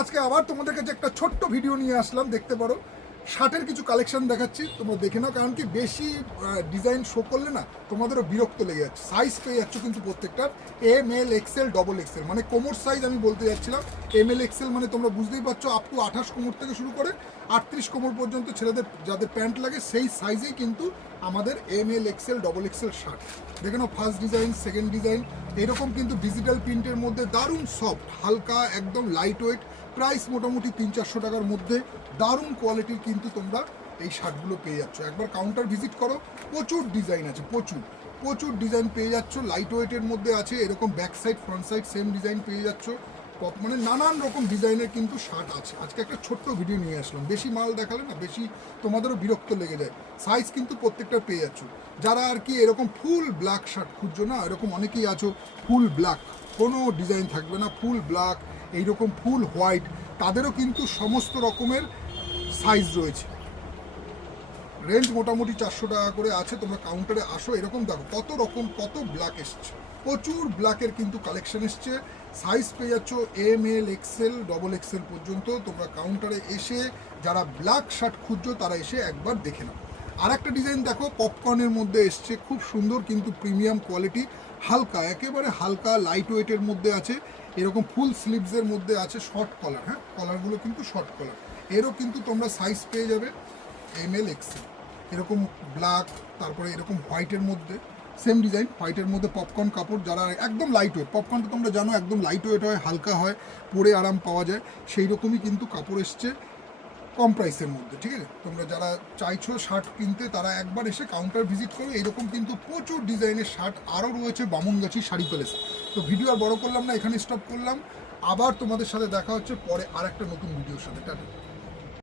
আজকে আবার তোমাদের কাছে একটা ছোট্ট ভিডিও নিয়ে আসলাম, দেখতে পারো। শার্টের কিছু কালেকশন দেখাচ্ছি, তোমরা দেখে নাও, কারণ কি বেশি ডিজাইন শো করলে না তোমাদেরও বিরক্ত লেগে যাচ্ছে। সাইজ পেয়ে যাচ্ছ কিন্তু প্রত্যেকটার M L XL double XL মানে কোমর সাইজ আমি বলতে যাচ্ছিলাম। এম এল এক্সেল মানে তোমরা বুঝতেই পারছ আপ টু আঠাশ কোমর থেকে শুরু করে আটত্রিশ কোমর পর্যন্ত ছেলেদের যাদের প্যান্ট লাগে, সেই সাইজেই কিন্তু আমাদের M L XL double XL shirt দেখে নাও ফার্স্ট ডিজাইন সেকেন্ড ডিজাইন এরকম কিন্তু ডিজিটাল প্রিন্টের মধ্যে দারুণ সফট হালকা, একদম লাইট ওয়েট প্রাইস মোটামুটি তিন চারশো টাকার মধ্যে দারুণ কোয়ালিটির কিন্তু তোমরা এই শার্টগুলো পেয়ে যাচ্ছ। একবার কাউন্টার ভিজিট করো, প্রচুর ডিজাইন আছে, প্রচুর। প্রচুর ডিজাইন পেয়ে যাচ্ছ লাইট ওয়েটের মধ্যে আছে, এরকম back side front side same design পেয়ে যাচ্ছ। মানে নানান রকম ডিজাইনের কিন্তু শার্ট আছে। আজকে একটা ছোট্ট ভিডিও নিয়ে আসলাম। বেশি মাল দেখালে না, বেশি তোমাদেরও বিরক্ত লেগে যায়। সাইজ কিন্তু প্রত্যেকটা পেয়ে যাচ্ছ। যারা আর কি এরকম ফুল ব্ল্যাক শার্ট খুঁজছো না, এরকম অনেকেই আছো ফুল ব্ল্যাক কোনো ডিজাইন থাকবে না ফুল ব্ল্যাক এইরকম ফুল হোয়াইট, তাদেরও কিন্তু সমস্ত রকমের সাইজ রয়েছে। রেঞ্জ মোটামুটি চারশো টাকা করে আছে, তোমরা কাউন্টারে আসো, এরকম দেখো, কত রকম, কত ব্ল্যাক এসছে। প্রচুর ব্ল্যাকের কিন্তু কালেকশন এসছে। সাইজ পেয়ে যাচ্ছ M L XL double XL পর্যন্ত তোমরা কাউন্টারে এসে, যারা ব্ল্যাক শার্ট খুঁজছো, তারা এসে একবার দেখে নাও। আর একটা ডিজাইন দেখো পপকর্নের মধ্যে এসছে, খুব সুন্দর কিন্তু প্রিমিয়াম কোয়ালিটি হালকা, একেবারে হালকা লাইট ওয়েটের মধ্যে আছে, এরকম ফুল স্লিভসের মধ্যে আছে শর্ট কলার হ্যাঁ? কলারগুলো কিন্তু শর্ট কলার এরও কিন্তু তোমরা সাইজ পেয়ে যাবে এম এল এক্সেল এরকম ব্ল্যাক তারপরে এরকম হোয়াইটের মধ্যে সেম ডিজাইন হোয়াইটের মধ্যে পপকর্ন কাপড়, যারা একদম লাইট ওয়েট পপকর্নটা তোমরা জানো, একদম লাইট ওয়েট হয়, হালকা হয়, পরে আরাম পাওয়া যায় সেই রকমই কিন্তু কাপড় এসছে কম প্রাইসের মধ্যে, ঠিক আছে? তোমরা যারা চাইছো শার্ট কিনতে, তারা একবার এসে কাউন্টার ভিজিট করো। এরকম কিন্তু প্রচুর ডিজাইনের শার্ট আরও রয়েছে বামুনগাছি শাড়ি প্যালেস তো ভিডিও আর বড় করলাম না, এখানে স্টপ করলাম। আবার তোমাদের সাথে দেখা হচ্ছে পরে আর একটা নতুন ভিডিওর সাথে। টাটা।